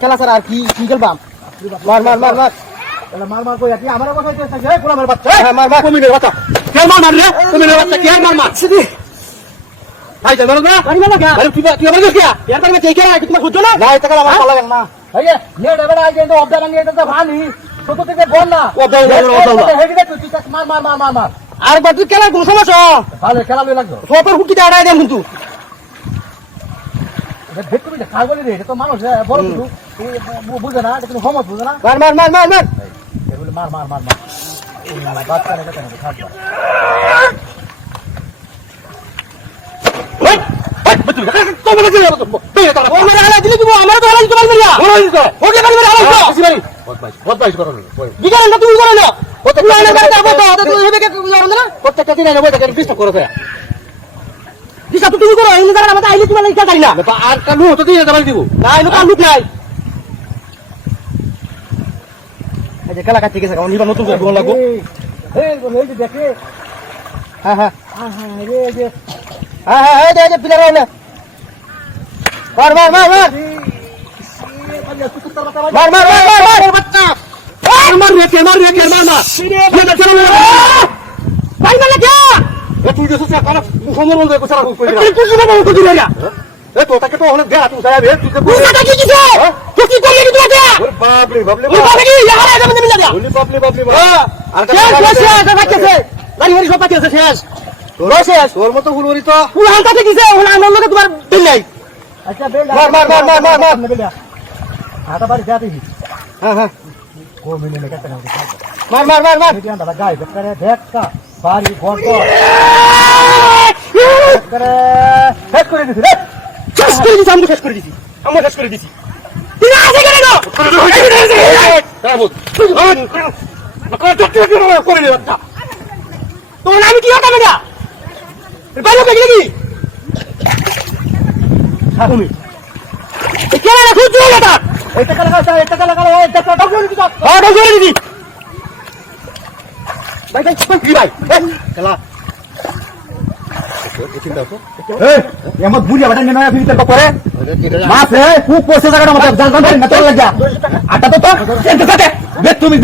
খেলা স্যার আর কি কি খেলবাম মার মার মার মার মার মার কই কি আমার কথা হইতেছে এই কোলা মার বাচ্চা মার মার কমিনের বাচ্চা কে মার মার রে কমিনের বাচ্চা কে মার মার সিদি ভাই চল না পানি না গা আরে তুই আমার কি এর তার মে কে কে তুমি খুঁজছো না না এটা আমার ভালো লাগে না এই নে ডবড় আই কিন্তু অবদা নিয়ে তো ভানি ছোট থেকে বল না অবদা হেভি দেখ তুই মার মার মার মার মার আর বাদ খেলা কোন সমস্যা তাহলে খেলা লই লাগলো সবার হুকিটা আড়াই দেন কিন্তু দেখ তুমি খা বলি রে এটা তো মানুষ বড় কিছু বুঝে না এটা তুমি হোমওয়ার্ক বুঝে না মার মার মার মার মার এগুলো মার মার মার মার বাচ্চা রে কেন খাবে ওই বতুল তো বলে দিও তো বেয়ে তো ও মেরে হালা দিলি দিব আমার তো হালা দিতে পারবি না বলে দিও ওকে কাল মেরে হালা দিও সিবারি বহুত বাইশ করো ওই দিগাল না তুমি করো না ও তো না করে যাবো তো তুমি হেবে কে করো না প্রত্যেকটা দিন এনে বইটা ডিস্টার্ব করো তো দিশা তো তুমি করো এই জায়গা আমাদের আইলে তুমি লাগা তাই না আর কালু তো দিয়ে যাবে দিব না এলো কাল লুক নাই এই যে খেলা কাটি গেছে কারণ নিবা নতুন করে গোল লাগবো এই বলে এই যে দেখে হ্যাঁ হ্যাঁ রে যে হ্যাঁ হ্যাঁ এই যে প্লেয়ার হলো মার মার মার মার মার মার মার মার বাচ্চা মার রে কে মার না ভাই মানে কে তুই যে সব কানা খবর বলবে কোথাও কই দিলা তুই কি বাবু তুই দিলা এ তো তাকে তো হলে দেয়া তুই সারা বে তুই তুই টাকা কি কিছে তুই কি করলি তুই এটা ওরে বাপ রে তুই বাবা কি ইয়ার আগে মনে মিলা দিয়া ওরে বাপ রে আর শেষ শেষ বাকিছে গাড়ি গাড়ি সব বাকিছে শেষ তোর শেষ তোর মতো হুলুরি তো তুই হালকাতে কিছে ওলা আমার লগে তোমার দিল নাই আচ্ছা বেল মার মার মার মার মার মার হাতা বাড়ি যাতে দি হ্যাঁ হ্যাঁ কো মিলে নে কাছে না মার মার মার মার মিডিয়ান দাদা গায় করে দেখকা বাড়ি ঘর তো করে শেষ করে দিছি রে শেষ করে দিছি আমি শেষ করে দিছি আমরা শেষ করে দিছি তুই আসে কেন করে নে বাচ্চা তোমার আমি কি হতাম এটা বাইরে গেলি কি সাধুমি এই কেন না খুঁজছো এটা এটা কালা ওই টাকা দাও দিছি হ্যাঁ দাও করে দিছি ভাই কি ভাই খেলা আমার বুড়ি আবার নিয়ে নয়া ফিরিতে করে মাছ রে খুব পয়সা জায়গাটা মত জান জান না চল লাগা আটা তো তো এত সাথে বেত তুমি